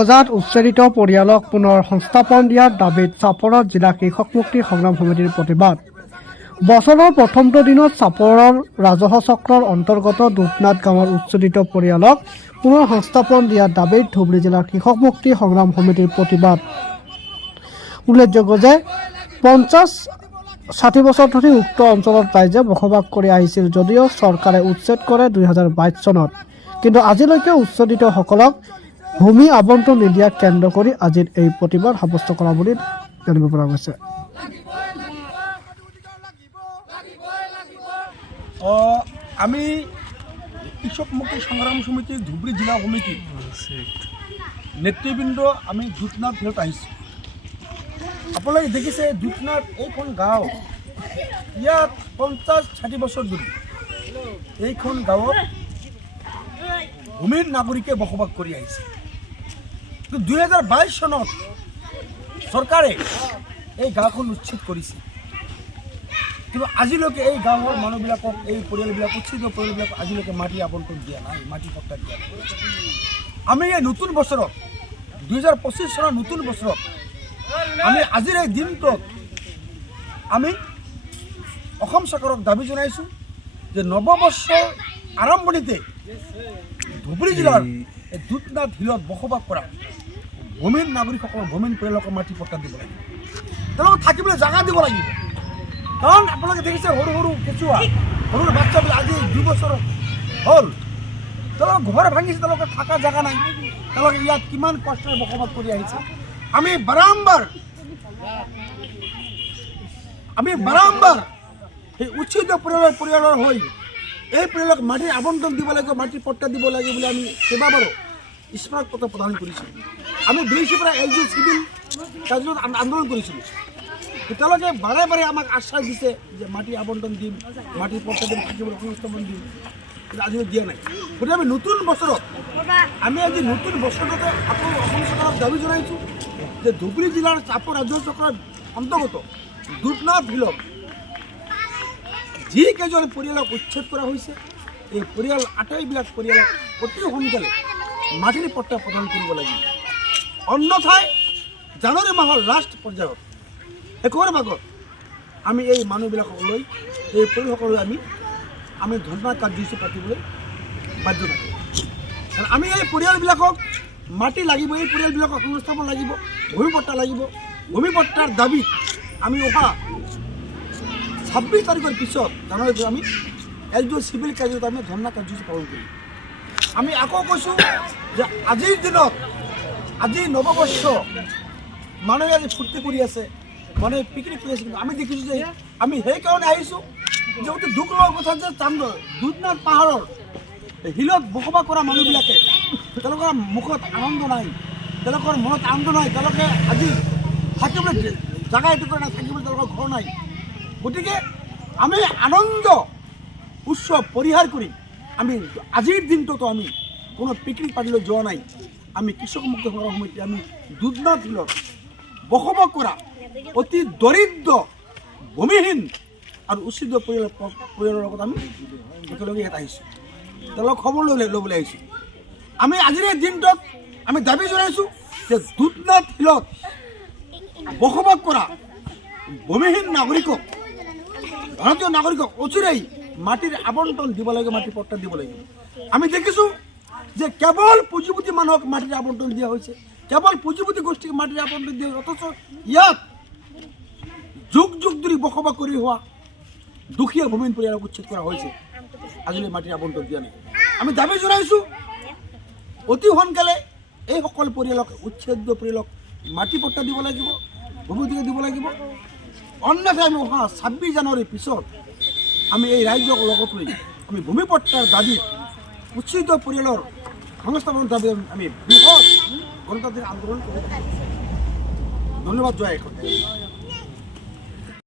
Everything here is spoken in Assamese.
বজাত উচ্ছেদিত পৰিয়ালক পুনৰ সংস্থাপন দিয়াৰ দাবীত চাপৰত জিলা কৃষক মুক্তি সংগ্ৰাম সমিতিৰ প্ৰতিবাদ। বছৰৰ প্ৰথমটো দিনত চাপৰৰ ৰাজহ চক্ৰৰ অন্তৰ্গত দুধনাথ গাঁৱৰ উচ্ছেদিত পৰিয়ালক পুনৰ সংস্থাপন দিয়াৰ দাবীত ধুবুৰী জিলাৰ কৃষক মুক্তি সংগ্ৰাম সমিতিৰ প্ৰতিবাদ। উল্লেখযোগ্য যে 50-60 বছৰ ধৰি উক্ত অঞ্চলত ৰাইজে বসবাস কৰি আহিছিল যদিও চৰকাৰে উচ্ছেদ কৰে 2022 চনত, কিন্তু আজিলৈকে উচ্ছেদিতসকলক ভূমি আবণ্টন নিদিয়াক কেন্দ্ৰ কৰি আজিৰ এই প্ৰতিবাদ সাব্যস্ত কৰা বুলি জানিব পৰা গৈছে। আমি কৃষক মুক্তি সংগ্ৰাম সমিতি ধুবুৰী জিলা সমিতি নেতৃবৃন্দ আমি দুধনাথ ভিলত আহিছোঁ। আপোনালোকে দেখিছে দুধনাথ এইখন গাঁও, ইয়াত 50-60 বছৰ ধৰি এইখন গাঁৱত ভূমিৰ নাগৰিকে বসবাস কৰি আহিছে। 2022 চনত চৰকাৰে এই গাঁওখন উচ্ছেদ কৰিছে, কিন্তু আজিলৈকে এই গাঁৱৰ মানুহবিলাকক, এই পৰিয়ালবিলাক, উচ্ছেদিত পৰিয়ালবিলাকক আজিলৈকে মাটি আবণ্টন দিয়া নাই, মাটি পট্টা দিয়া নাই। আমি এই নতুন বছৰত 2025 চনৰ নতুন বছৰত আমি আজিৰ এই দিনটোত আমি অসম চৰকাৰক দাবী জনাইছোঁ যে নৱবৰ্ষৰ আৰম্ভণিতে ধুবুৰী জিলাৰ এই দুধনাথ হিলত বসবাস কৰা ভূমিৰ নাগৰিকসকলৰ, ভূমিৰ পৰিয়ালক মাটি পট্টা দিব লাগিব, তেওঁলোকক থাকিবলৈ জাগা দিব লাগিব। কাৰণ আপোনালোকে দেখিছে সৰু সৰু কেঁচুৱা, সৰু বাচ্চাবিলাক আজি 2 বছৰ হ'ল, তেওঁলোকৰ ঘৰ ভাঙিছে, তেওঁলোকৰ থকা জাগা নাই, তেওঁলোকে ইয়াত কিমান কষ্টৰে বসবাস কৰি আহিছে। আমি বাৰম্বাৰ সেই উচ্ছেদিত পৰিয়ালৰ হৈ এই পৰিয়ালক মাটিৰ আবণ্টন দিব লাগিব, মাটিৰ পট্টা দিব লাগে বুলি আমি কেইবাবাৰো স্মাৰকপত্ৰ প্ৰদান কৰিছিলোঁ। আমি বিএচিৰ পৰা LG চিভিল কাৰ্যালয়ত আন্দোলন কৰিছিলোঁ। তেওঁলোকে বাৰে বাৰে আমাক আশ্বাস দিছে যে মাটি আবণ্টন দিম, মাটিৰ পট্টা দিম, থাকিবলৈ সংস্থাপন দিম, কিন্তু আজিও দিয়া নাই। গতিকে আমি নতুন বছৰত আজি নতুন বছৰতে আকৌ অসম চৰকাৰক দাবী জনাইছোঁ যে ধুবুৰী জিলাৰ চাপৰ ৰাজ্য চক্ৰৰ অন্তৰ্গত দুধনাথ হিলক যিকেইজন পৰিয়ালক উচ্ছেদ কৰা হৈছে, এই পৰিয়াল আটাইবিলাক পৰিয়ালক অতি সোনকালে মাটিৰ পট্টা প্ৰদান কৰিব লাগিব। অন্যথাই জানুৱাৰী মাহৰ লাষ্ট পৰ্যায়ত শেষৰ ভাগত আমি এই মানুহবিলাকক লৈ, এই পৰিয়ালসকললৈ আমি ধৰ্ণা কাৰ্যসূচী পাতিবলৈ বাধ্য থাকিম। আমি এই পৰিয়ালবিলাকক মাটি লাগিব, এই পৰিয়ালবিলাকক সংস্থাপন লাগিব, ভূমি পট্টা লাগিব। ভূমি পট্টাৰ দাবীত আমি অহা 26 তাৰিখৰ পিছত জানুৱাৰীত আমি LG চিভিল কাৰ্যালয়ত আমি ধৰ্ণা কাৰ্যসূচী পালন কৰিম। আমি আকৌ কৈছোঁ যে আজিৰ দিনত, আজি নৱবৰ্ষ, মানুহে আজি ফূৰ্তি কৰি আছে, মানুহে পিকনিক কৰি আছে, কিন্তু আমি দেখিছোঁ যে আমি সেইকাৰণে আহিছোঁ যে অতি দুখ লগা কথা যে দুধনাথ পাহাৰৰ হিলত বসবাস কৰা মানুহবিলাকে, তেওঁলোকৰ মুখত আনন্দ নাই, তেওঁলোকৰ মনত আনন্দ নাই, তেওঁলোকে আজি থাকিবলৈ জাগা এটুকুৰা নাই, থাকিবলৈ তেওঁলোকৰ ঘৰ নাই। গতিকে আমি আনন্দ উৎসৱ পৰিহাৰ কৰি আমি আজিৰ দিনটোতো আমি কোনো পিকনিক পাৰ্টিলৈ যোৱা নাই। আমি কৃষক মুক্তি সংগ্ৰাম সমিতি আমি দুধনাথ হিলত বসবাস কৰা অতি দৰিদ্ৰ, ভূমিহীন আৰু উচ্ছেদিত পৰিয়ালৰ লগত আমি একেলগে ইয়াত আহিছোঁ, তেওঁলোকক খবৰ ল'বলৈ আহিছোঁ। আমি আজিৰ এই দিনটোত আমি দাবী জনাইছোঁ যে দুধনাথ হিলত বসবাস কৰা ভূমিহীন নাগৰিকক, ভাৰতীয় নাগৰিকক অচিৰেই মাটিৰ আবণ্টন দিব লাগিব, মাটিৰ পট্টা দিব লাগিব। আমি দেখিছোঁ যে কেৱল পুঁজিপতি মানুহক মাটিৰ আবণ্টন দিয়া হৈছে, কেৱল পুঁজিপতি গোষ্ঠীক মাটিৰ আবণ্টন দিয়া হৈছে, অথচ ইয়াত যুগ যুগ ধৰি বসবাস কৰি হোৱা দুখীয়া ভূমিহীন পৰিয়ালক উচ্ছেদ কৰা হৈছে, আজিলৈ মাটিৰ আবণ্টন দিয়া নাই। আমি দাবী জনাইছোঁ অতি সোনকালে এই সকল পৰিয়ালক, উচ্ছেদিত পৰিয়ালক মাটি পট্টা দিব লাগিব, ভূমি দিব লাগিব। অন্যথাই আমি অহা 26 জানুৱাৰীৰ পিছত আমি এই ৰাজ্যক লগত লৈ আমি ভূমি পট্টাৰ দাবীত, উচ্ছেদিত পৰিয়ালৰ সংস্থাপনৰ দাবী আমি বৃহৎ গণতান্ত্ৰিক আন্দোলন কৰিব। ধন্যবাদ জনাই।